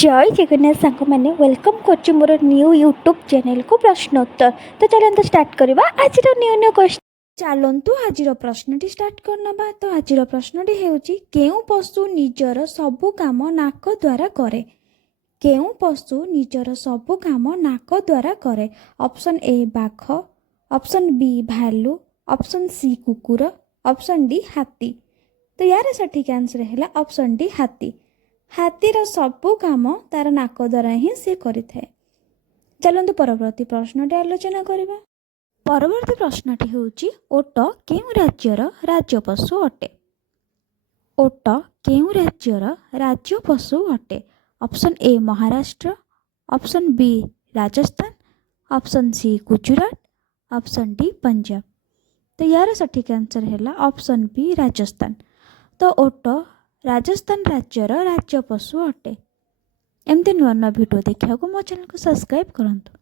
जय जगन्नाथ सांग मैंने वेलकम कर मोर न्यू यूट्यूब चैनल को प्रश्नोत्तर। तो चलते स्टार्ट करवा आज न्यू न्यू क्वेश्चन। चलतु आज प्रश्नटी स्टार्ट करनबा। तो आज प्रश्नटी हेउची केउ पशु निजर सबु काम नाक द्वारा करे। केउ पशु निजर सबु काम नाक द्वारा करे। ऑप्शन ए बाघ, ऑप्शन बी भालू, ऑप्शन सी कुकुर, ऑप्शन डी हाथी। तो यार सठिक आंसर है ऑप्शन डी हाथी। हाथीर सबु काम तार नाक द्वारा ही सी करि थाए। चलतु परवर्ती प्रश्नटी आलोचना करबा। परवर्ती प्रश्नटी होउची ओट केउ राज्यर राज्य पशु अटे। ओट केउ राज्यर राज्य पशु अटे। Option A Maharashtra, option B Rajasthan, option C Gujarat, option D Punjab. तो यार सठिक आंसर है ऑप्शन बी राजस्थान। तो ओट राजस्थान राज्यर राज्य पशु अटे। एमती नुआ नुआ वीडियो देखा मो चैनल को सब्सक्राइब करंतु।